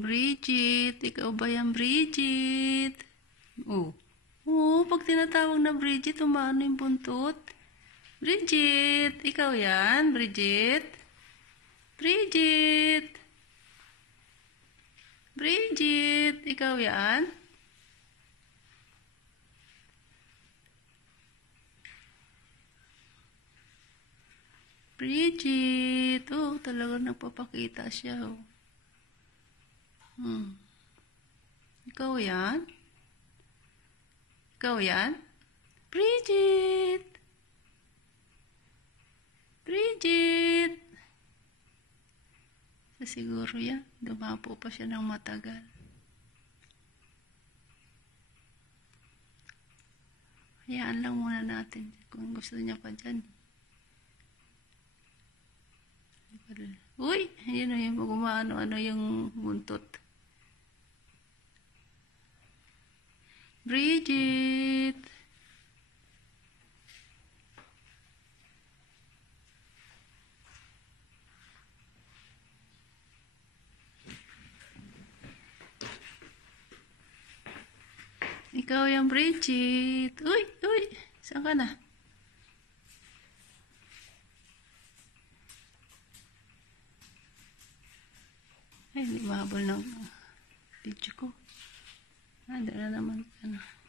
Bridget, ikaw ba yan, Bridget? Oh. Oh, pag tinatawag na Bridget, umaano yung buntot? Bridget, ikaw yan, Bridget? Bridget! Bridget, ikaw yan? Bridget, oh, talaga nagpapakita siya, oh. Ikaw yan? Ikaw yan? Bridget! Bridget! Sa siguro yan, dumapo pa siya ng matagal. Hayaan lang muna natin kung gusto niya pa dyan. Uy! Yun na yung gumaano-ano yung buntot. Bridget! Ikaw yung Bridget. Uy! Uy! Saan ka na? Ay, hindi mahabol ng video ko. Ano na naman. Ano.